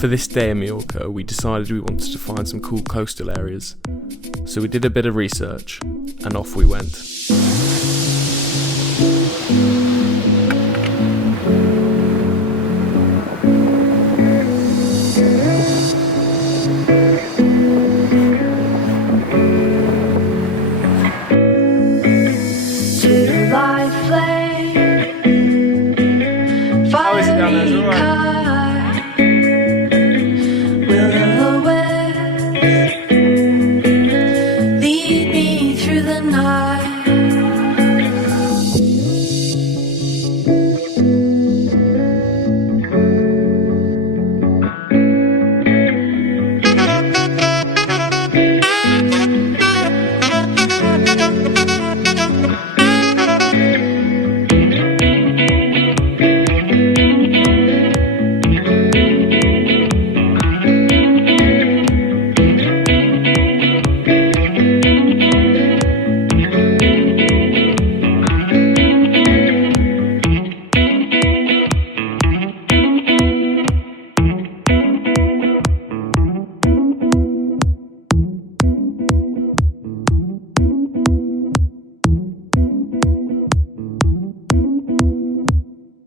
For this day in Mallorca, we decided we wanted to find some cool coastal areas. So we did a bit of research, and off we went.